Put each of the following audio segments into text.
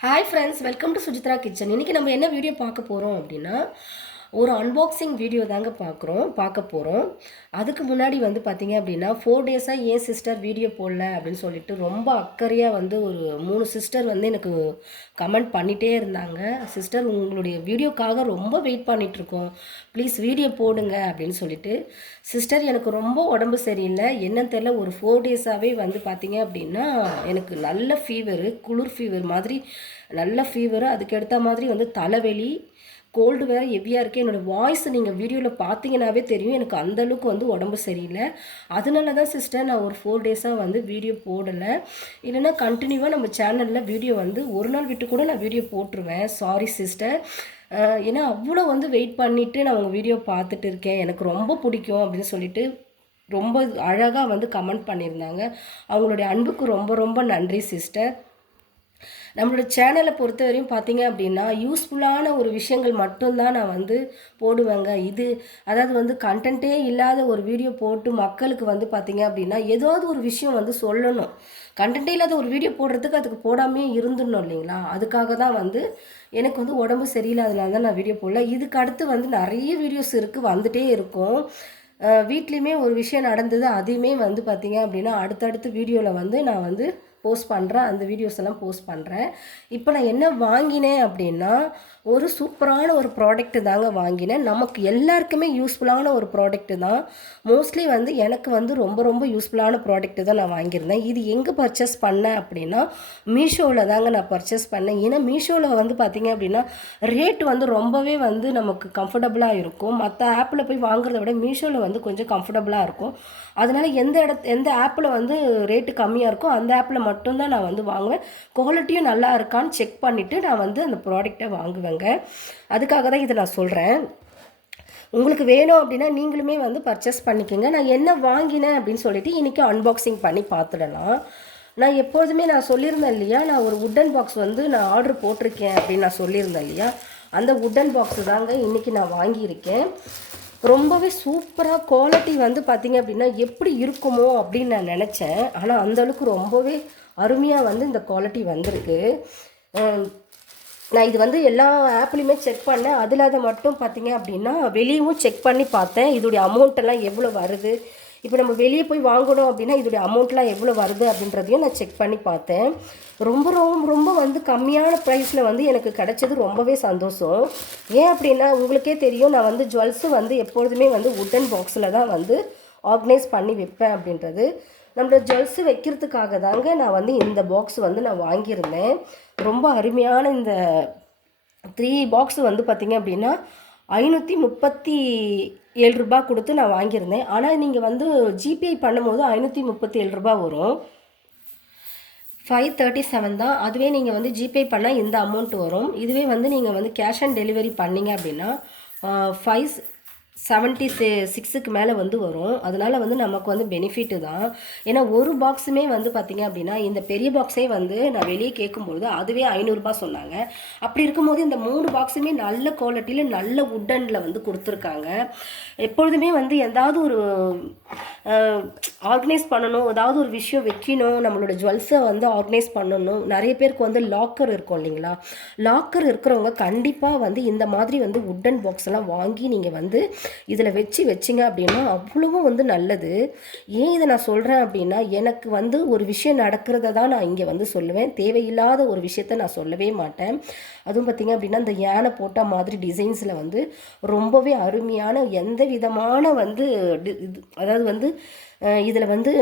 Hi friends welcome to Sujithra kitchen இன்றைக்கி நம்ம என்ன வீடியோ பார்க்க போகிறோம் அப்படின்னா ஒரு அன்பாக்சிங் வீடியோ தாங்க பார்க்குறோம் பார்க்க போகிறோம் அதுக்கு முன்னாடி வந்து பார்த்தீங்க அப்படின்னா ஃபோர் டேஸாக ஏன் சிஸ்டர் வீடியோ போடல அப்படின்னு சொல்லிட்டு ரொம்ப அக்கறையாக வந்து ஒரு மூணு சிஸ்டர் வந்து எனக்கு கமெண்ட் பண்ணிகிட்டே இருந்தாங்க. சிஸ்டர் உங்களுடைய வீடியோக்காக ரொம்ப வெயிட் பண்ணிகிட்ருக்கோம் ப்ளீஸ் வீடியோ போடுங்க அப்படின்னு சொல்லிட்டு. சிஸ்டர் எனக்கு ரொம்ப உடம்பு சரியில்லை. என்னன்னு தெரில ஒரு ஃபோர் டேஸாகவே வந்து பார்த்தீங்க அப்படின்னா எனக்கு நல்ல ஃபீவரு குளிர் ஃபீவர் மாதிரி நல்ல ஃபீவரு அதுக்கு எடுத்த மாதிரி வந்து தலைவலி கோல்டு வேறு ஹெவியாக இருக்குது என்னோடய வாய்ஸ் நீங்கள் வீடியோவில் பார்த்தீங்கன்னாவே தெரியும். எனக்கு அந்தளவுக்கு வந்து உடம்பு சரியில்லை. அதனால தான் சிஸ்டர் நான் ஒரு ஃபோர் டேஸாக வந்து வீடியோ போடலை. இல்லைன்னா கண்டினியூவாக நம்ம சேனலில் வீடியோ வந்து ஒரு நாள் விட்டு கூட நான் வீடியோ போட்டுருவேன். சாரி சிஸ்டர் ஏன்னா அவ்வளோ வந்து வெயிட் பண்ணிவிட்டு நான் உங்கள் வீடியோ பார்த்துட்டு இருக்கேன். எனக்கு ரொம்ப பிடிக்கும் அப்படின்னு சொல்லிட்டு ரொம்ப அழகாக வந்து கமெண்ட் பண்ணியிருந்தாங்க. அவங்களுடைய அன்புக்கு ரொம்ப ரொம்ப நன்றி சிஸ்டர் நம்மளோட சேனலை பொறுத்த வரையும் பார்த்தீங்க அப்படின்னா யூஸ்ஃபுல்லான ஒரு விஷயங்கள் மட்டும்தான் நான் வந்து போடுவேங்க. இது அதாவது வந்து கண்டென்ட்டே இல்லாத ஒரு வீடியோ போட்டு மக்களுக்கு வந்து பார்த்தீங்க அப்படின்னா ஏதாவது ஒரு விஷயம் வந்து சொல்லணும். கண்டென்ட்டே இல்லாத ஒரு வீடியோ போடுறதுக்கு அதுக்கு போடாமே இருந்துடணும் இல்லைங்களா? அதுக்காக தான் வந்து எனக்கு வந்து உடம்பு சரியில்லாதனால தான் நான் வீடியோ போடல. இதுக்கு அடுத்து வந்து நிறைய வீடியோஸ் இருக்குது வந்துகிட்டே இருக்கும். வீட்லேயுமே ஒரு விஷயம் நடந்தது அதையுமே வந்து பார்த்திங்க அப்படின்னா அடுத்தடுத்து வீடியோவில் வந்து நான் வந்து போஸ்ட் பண்ணுறேன் அந்த வீடியோஸ் எல்லாம் போஸ்ட் பண்ணுறேன் இப்போ நான் என்ன வாங்கினேன் அப்படின்னா ஒரு சூப்பரான ஒரு ப்ராடக்ட்டு தாங்க வாங்கினேன். நமக்கு எல்லாருக்குமே யூஸ்ஃபுல்லான ஒரு ப்ராடக்ட்டு தான். மோஸ்ட்லி வந்து எனக்கு வந்து ரொம்ப ரொம்ப யூஸ்ஃபுல்லான ப்ராடக்ட்டு தான் நான் வாங்கியிருந்தேன். இது எங்கே பர்ச்சேஸ் பண்ணேன் அப்படின்னா மீஷோவில் தாங்க நான் பர்ச்சேஸ் பண்ணேன். ஏன்னா மீஷோவில் வந்து பார்த்திங்க அப்படின்னா ரேட் வந்து ரொம்பவே வந்து நமக்கு கம்ஃபர்டபுளாக இருக்கும். மற்ற ஆப்பில் போய் வாங்குறத விட மீஷோவில் வந்து கொஞ்சம் கம்ஃபர்டபுளாக இருக்கும். அதனால் எந்த இடத்து எந்த ஆப்பில் வந்து ரேட்டு கம்மியாக இருக்கோ அந்த ஆப்பில் மட்டும்தான் நான் வந்து வாங்குவேன். குவாலிட்டியும் நல்லா இருக்கான்னு செக் பண்ணிவிட்டு நான் வந்து அந்த ப்ராடக்டை வாங்குவேங்க. அதுக்காக தான் இதை நான் சொல்கிறேன் உங்களுக்கு வேணும் அப்படின்னா நீங்களுமே வந்து பர்ச்சேஸ் பண்ணிக்கோங்க. நான் என்ன வாங்கினேன் அப்படின்னு சொல்லிட்டு இன்றைக்கி அன்பாக்சிங் பண்ணி பார்த்துடலாம். நான் எப்போதுமே நான் சொல்லியிருந்தேன் இல்லையா? நான் ஒரு உட்டன் பாக்ஸ் வந்து நான் ஆர்டர் போட்டிருக்கேன் அப்படின்னு நான் சொல்லியிருந்தேன் இல்லையா? அந்த உட்டன் பாக்ஸு தாங்க இன்றைக்கி நான் வாங்கியிருக்கேன். ரொம்பவே சூப்பராக குவாலிட்டி வந்து பார்த்திங்க அப்படின்னா எப்படி இருக்குமோ அப்படின்னு நான் நினச்சேன். ஆனால் அந்தளவுக்கு ரொம்பவே அருமையாக வந்து இந்த குவாலிட்டி வந்திருக்கு. நான் இது வந்து எல்லா ஆப்லேயுமே செக் பண்ணேன். அதில் அதை மட்டும் பார்த்தீங்க அப்படின்னா வெளியவும் செக் பண்ணி பார்த்தேன். இதோடைய அமௌண்ட்டெல்லாம் எவ்வளோ வருது? இப்போ நம்ம வெளியே போய் வாங்கணும் அப்படின்னா இதோடைய அமௌண்ட்லாம் எவ்வளோ வருது அப்படின்றதையும் நான் செக் பண்ணி பார்த்தேன். ரொம்ப ரொம்ப ரொம்ப வந்து கம்மியான ப்ரைஸில் வந்து எனக்கு கிடச்சது ரொம்பவே சந்தோஷம். ஏன் அப்படின்னா உங்களுக்கே தெரியும் நான் வந்து ஜுவல்ஸு வந்து எப்பொழுதுமே வந்து உட்டன் பாக்ஸில் தான் வந்து ஆர்கனைஸ் பண்ணி வைப்பேன் அப்படின்றது. நம்மளோட ஜுவல்ஸு வைக்கிறதுக்காக தாங்க நான் வந்து இந்த பாக்ஸ் வந்து நான் வாங்கியிருந்தேன். ரொம்ப அருமையான இந்த த்ரீ பாக்ஸ் வந்து பார்த்திங்க அப்படின்னா ஐநூற்றி முப்பத்தி ஏழு ரூபா கொடுத்து நான் வாங்கியிருந்தேன். ஆனால் நீங்கள் வந்து ஜிபே பண்ணும்போது ஐநூற்றி முப்பத்தி ஏழு ரூபா வரும். ஃபைவ் தேர்ட்டி செவன் தான். அதுவே நீங்கள் வந்து ஜிபே பண்ணால் இந்த அமௌண்ட் வரும். இதுவே வந்து நீங்கள் வந்து கேஷ் ஆன் டெலிவரி பண்ணிங்க அப்படின்னா ஃபைவ் செவன்ட்டி சிக்ஸுக்கு மேலே வந்து வரும். அதனால் வந்து நமக்கு வந்து பெனிஃபிட்டு தான். ஏன்னா ஒரு பாக்ஸுமே வந்து பார்த்திங்க அப்படின்னா இந்த பெரிய பாக்ஸே வந்து நான் வெளியே கேட்கும்பொழுது அதுவே ஐநூறுரூபா சொன்னாங்க. அப்படி இருக்கும்போது இந்த மூணு பாக்ஸுமே நல்ல குவாலிட்டியில் நல்ல உட்டனில் வந்து கொடுத்துருக்காங்க. எப்பொழுதுமே வந்து எதாவது ஒரு ஆர்கனைஸ் பண்ணணும் ஏதாவது ஒரு விஷயம் வைக்கணும் நம்மளோட ஜுவல்ஸை வந்து ஆர்கனைஸ் பண்ணணும். நிறைய பேருக்கு வந்து லாக்கர் இருக்கும் இல்லைங்களா? லாக்கர் இருக்கிறவங்க கண்டிப்பாக வந்து இந்த மாதிரி வந்து உட்டன் பாக்ஸ் எல்லாம் வாங்கி நீங்கள் வந்து இதில் வச்சு வச்சிங்க அப்படின்னா அவ்வளவும் வந்து நல்லது. ஏன் இதை நான் சொல்கிறேன் அப்படின்னா எனக்கு வந்து ஒரு விஷயம் நடக்கிறத தான் நான் இங்கே வந்து சொல்லுவேன். தேவையில்லாத ஒரு விஷயத்த நான் சொல்லவே மாட்டேன். அதுவும் பார்த்திங்க அப்படின்னா இந்த யானை போட்ட மாதிரி டிசைன்ஸில் வந்து ரொம்பவே அருமையான எந்த விதமான வந்து அதாவது வந்து இதில் வந்து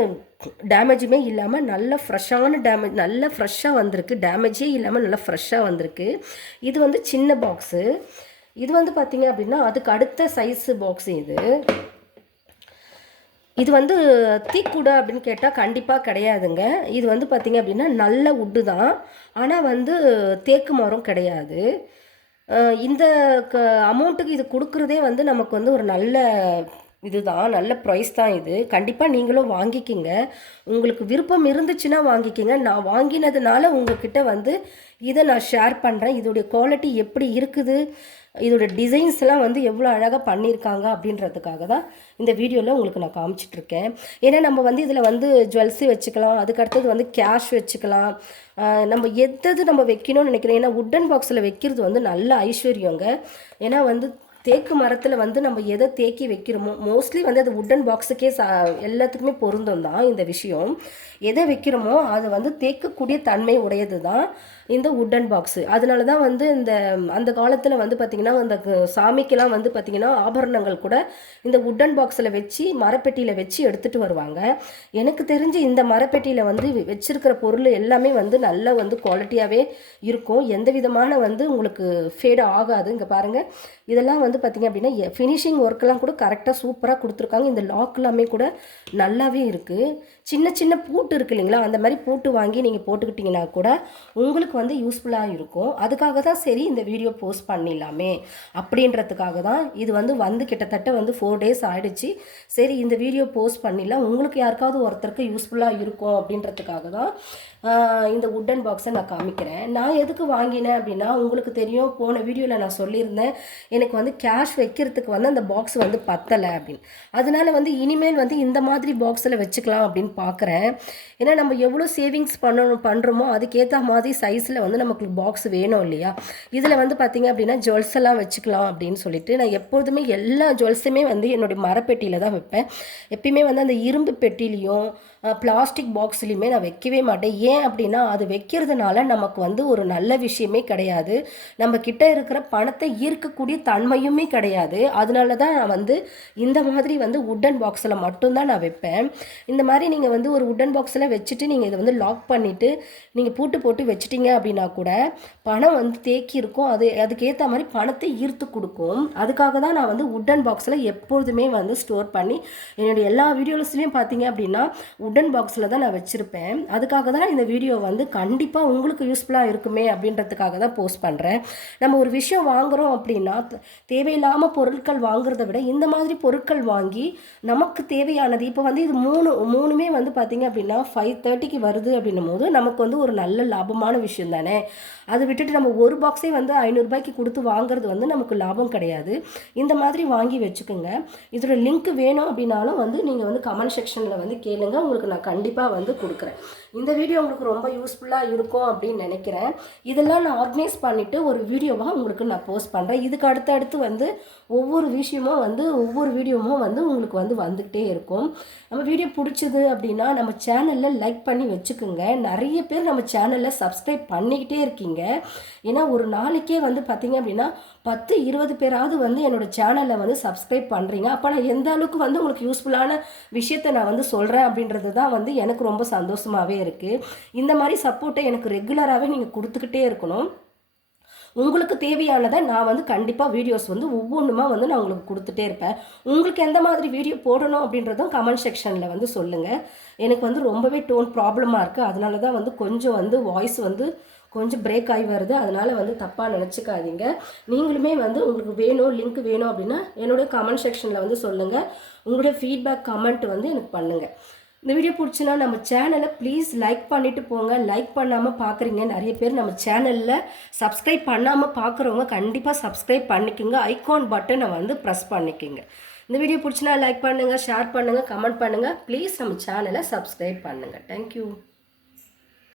டேமேஜுமே இல்லாமல் நல்ல ஃப்ரெஷ்ஷான டேமேஜ் நல்ல ஃப்ரெஷ்ஷாக வந்திருக்கு. டேமேஜே இல்லாமல் நல்லா ஃப்ரெஷ்ஷாக வந்திருக்கு. இது வந்து சின்ன பாக்ஸு. இது வந்து பார்த்திங்க அப்படின்னா அதுக்கு அடுத்த சைஸு பாக்ஸ் இது. இது வந்து தீக்குடை அப்படின்னு கேட்டால் கண்டிப்பாக கிடையாதுங்க. இது வந்து பார்த்திங்க அப்படின்னா நல்ல உட்டு தான். ஆனால் வந்து தேக்கு மரம் கிடையாது. இந்த க அமௌண்ட்டுக்கு இது கொடுக்குறதே வந்து நமக்கு வந்து ஒரு நல்ல இதுதான் நல்ல ப்ரைஸ் தான் இது. கண்டிப்பாக நீங்களும் வாங்கிக்கிங்க. உங்களுக்கு விருப்பம் இருந்துச்சுன்னா வாங்கிக்கிங்க. நான் வாங்கினதுனால உங்ககிட்ட வந்து இதை நான் ஷேர் பண்ணுறேன் இதோடைய குவாலிட்டி எப்படி இருக்குது? இதோட டிசைன்ஸ்லாம் வந்து எவ்வளோ அழகாக பண்ணியிருக்காங்க அப்படின்றதுக்காக தான் இந்த வீடியோவில் உங்களுக்கு நான் காமிச்சிட்ருக்கேன். ஏன்னா நம்ம வந்து இதில் வந்து ஜுவல்ஸு வச்சுக்கலாம். அதுக்கு அடுத்தது வந்து கேஷ் வச்சுக்கலாம். நம்ம எதது நம்ம வைக்கணும்னு நினைக்கிறேன் ஏன்னா உட்டன் பாக்ஸில் வைக்கிறது வந்து நல்ல ஐஸ்வர்யங்க. ஏன்னா வந்து தேக்கு மரத்தில் வந்து நம்ம எதை தேக்கி வைக்கிறோமோ மோஸ்ட்லி வந்து அது உட்டன் பாக்ஸுக்கே சா எல்லாத்துக்குமே பொருந்தும் தான் இந்த விஷயம். எதை வைக்கிறோமோ அது வந்து தேக்கக்கூடிய தன்மை உடையது தான் இந்த உட்டன் பாக்ஸு அதனால தான் வந்து இந்த அந்த காலத்தில் வந்து பார்த்திங்கன்னா அந்த சாமிக்கெல்லாம் வந்து பார்த்திங்கன்னா ஆபரணங்கள் கூட இந்த உட்டன் பாக்ஸில் வச்சு மரப்பெட்டியில் வச்சு எடுத்துகிட்டு வருவாங்க. எனக்கு தெரிஞ்சு இந்த மரப்பெட்டியில் வந்து வச்சுருக்கிற பொருள் எல்லாமே வந்து நல்லா வந்து குவாலிட்டியாகவே இருக்கும். எந்த விதமான வந்து உங்களுக்கு ஃபேட் ஆகாது இங்கே பாருங்கள் இதெல்லாம் வந்து பார்த்திங்க அப்படின்னா ஃபினிஷிங் ஒர்க்கெலாம் கூட கரெக்டாக சூப்பராக கொடுத்துருக்காங்க. இந்த லாக் எல்லாமே கூட நல்லாவே இருக்குது சின்ன சின்ன பூட்டு இருக்கு இல்லைங்களா? அந்த மாதிரி பூட்டு வாங்கி நீங்கள் போட்டுக்கிட்டிங்கன்னா கூட உங்களுக்கு வந்து யூஸ்ஃபுல்லாக இருக்கும். அதுக்காக தான் சரி இந்த வீடியோ போஸ்ட் பண்ணிடலாமே. அப்படின்றதுக்காக தான் இது வந்து வந்து கிட்டத்தட்ட வந்து ஃபோர் டேஸ் ஆகிடுச்சு சரி இந்த வீடியோ போஸ்ட் பண்ணிடலாம். உங்களுக்கு யாருக்காவது ஒருத்தருக்கு யூஸ்ஃபுல்லாக இருக்கும் அப்படின்றதுக்காக தான் இந்த உட்டன் பாக்ஸை நான் காமிக்கிறேன். நான் எதுக்கு வாங்கினேன் அப்படின்னா உங்களுக்கு தெரியும் போன வீடியோவில் நான் சொல்லியிருந்தேன் எனக்கு வந்து கேஷ் வைக்கிறதுக்கு வந்து அந்த பாக்ஸ் வந்து பத்தலை அப்படின்னு. அதனால வந்து இனிமேல் வந்து இந்த மாதிரி பாக்ஸில் வச்சுக்கலாம் அப்படின்னு பார்க்குறேன். ஏன்னா நம்ம எவ்வளோ சேவிங்ஸ் பண்ணணும் பண்ணுறோமோ அதுக்கேற்ற மாதிரி சைஸில் வந்து நமக்கு பாக்ஸ் வேணும் இல்லையா? இதில் வந்து பார்த்தீங்க அப்படின்னா ஜுவல்ஸ் எல்லாம் வச்சுக்கலாம் அப்படின்னு சொல்லிட்டு நான் எப்போதுமே எல்லா ஜுவல்ஸுமே வந்து என்னுடைய மரப்பெட்டியில் தான் வைப்பேன். எப்பயுமே வந்து அந்த இரும்பு பெட்டிலையும் பிளாஸ்டிக் பாக்ஸ்லையுமே நான் வைக்கவே மாட்டேன். ஏன் அப்படின்னா அது வைக்கிறதுனால நமக்கு வந்து ஒரு நல்ல விஷயமே கிடையாது. நம்ம கிட்ட இருக்கிற பணத்தை ஈர்க்கக்கூடிய தன்மையுமே கிடையாது. அதனால தான் நான் வந்து இந்த மாதிரி வந்து உட்டன் பாக்ஸில் மட்டும்தான் நான் வைப்பேன். இந்த மாதிரி நீங்கள் வந்து ஒரு உட்டன் பாக்ஸில் வச்சுட்டு நீங்கள் இதை வந்து லாக் பண்ணிவிட்டு நீங்கள் பூட்டு போட்டு வச்சுட்டீங்க அப்படின்னா கூட பணம் வந்து தேக்கி இருக்கும் அது அதுக்கேற்ற மாதிரி பணத்தை ஈர்த்து கொடுக்கும். அதுக்காக தான் நான் வந்து உட்டன் பாக்ஸில் எப்பொழுதுமே வந்து ஸ்டோர் பண்ணி என்னுடைய எல்லா வீடியோஸ்லையும் பார்த்தீங்க அப்படின்னா உட்டன் பாக்ஸில் தான் நான் வச்சுருப்பேன். அதுக்காக தான் இந்த வீடியோ வந்து கண்டிப்பாக உங்களுக்கு யூஸ்ஃபுல்லாக இருக்குமே அப்படின்றதுக்காக தான் போஸ்ட் பண்ணுறேன் நம்ம ஒரு விஷயம் வாங்குகிறோம் அப்படின்னா தேவையில்லாமல் பொருட்கள் வாங்குறத விட இந்த மாதிரி பொருட்கள் வாங்கி நமக்கு தேவையானது இப்போ வந்து இது மூணு மூணுமே வந்து பார்த்தீங்க அப்படின்னா ஃபைவ் தேர்ட்டிக்கு வருது அப்படின்னும் போது நமக்கு வந்து ஒரு நல்ல லாபமான விஷயம் தானே அதை விட்டுட்டு நம்ம ஒரு பாக்ஸே வந்து ஐநூறுரூபாய்க்கு கொடுத்து வாங்குறது வந்து நமக்கு லாபம் கிடையாது. இந்த மாதிரி வாங்கி வச்சுக்கோங்க. இதோட லிங்க் வேணும் அப்படின்னாலும் வந்து நீங்கள் வந்து கமெண்ட் செக்ஷனில் வந்து கேளுங்க. உங்களுக்கு நான் கண்டிப்பாக வந்து கொடுக்குறேன். இந்த வீடியோ உங்களுக்கு ரொம்ப யூஸ்ஃபுல்லாக இருக்கும் அப்படின்னு நினைக்கிறேன். இதெல்லாம் நான் ஆர்கனைஸ் பண்ணிவிட்டு ஒரு வீடியோவாக உங்களுக்கு நான் போஸ்ட் பண்ணுறேன் இதுக்கு அடுத்தடுத்து வந்து ஒவ்வொரு விஷயமும் வந்து ஒவ்வொரு வீடியோவும் வந்து உங்களுக்கு வந்து வந்துக்கிட்டே இருக்கும். நம்ம வீடியோ பிடிச்சது அப்படின்னா நம்ம சேனலில் லைக் பண்ணி வச்சுக்கோங்க. நிறைய பேர் நம்ம சேனலில் சப்ஸ்கிரைப் பண்ணிக்கிட்டே இருக்கீங்க. ஏன்னா ஒரு நாளைக்கே வந்து பார்த்தீங்க அப்படின்னா பத்து இருபது பேராவது வந்து என்னோட சேனலை வந்து சப்ஸ்கிரைப் பண்ணுறீங்க அப்போ நான் எந்த அளவுக்கு வந்து உங்களுக்கு யூஸ்ஃபுல்லான விஷயத்தை நான் வந்து சொல்கிறேன் அப்படின்றது தான் வந்து எனக்கு ரொம்ப சந்தோஷமாகவே இருக்குது இந்த மாதிரி சப்போர்ட்டை எனக்கு ரெகுலராகவே நீங்கள் கொடுத்துக்கிட்டே இருக்கணும். உங்களுக்கு தேவையானதை நான் வந்து கண்டிப்பாக வீடியோஸ் வந்து ஒவ்வொன்றுமா வந்து நான் உங்களுக்கு கொடுத்துட்டே இருப்பேன். உங்களுக்கு எந்த மாதிரி வீடியோ போடணும் அப்படின்றதும் கமெண்ட் செக்ஷனில் வந்து சொல்லுங்கள் எனக்கு வந்து ரொம்பவே டோன் ப்ராப்ளமாக இருக்குது அதனால தான் வந்து கொஞ்சம் வந்து வாய்ஸ் வந்து கொஞ்சம் பிரேக் ஆகி வருது. அதனால் வந்து தப்பாக நினச்சிக்காதீங்க. நீங்களுமே வந்து உங்களுக்கு வேணும் லிங்க் வேணும் அப்படின்னா என்னுடைய கமெண்ட் செக்ஷனில் வந்து சொல்லுங்கள் உங்களுடைய ஃபீட்பேக் கமெண்ட் வந்து எனக்கு பண்ணுங்கள் இந்த வீடியோ பிடிச்சின்னா நம்ம சேனலை ப்ளீஸ் லைக் பண்ணிவிட்டு போங்க. லைக் பண்ணாமல் பார்க்குறீங்க நிறைய பேர் நம்ம சேனலில் சப்ஸ்கிரைப் பண்ணாமல் பார்க்குறவங்க கண்டிப்பாக சப்ஸ்கிரைப் பண்ணிக்கோங்க. ஐகான் பட்டனை வந்து ப்ரெஸ் பண்ணிக்கோங்க. இந்த வீடியோ பிடிச்சினா லைக் பண்ணுங்கள் ஷேர் பண்ணுங்கள் கமெண்ட் பண்ணுங்கள் ப்ளீஸ் நம்ம சேனலை சப்ஸ்கிரைப் பண்ணுங்கள் தேங்க்யூ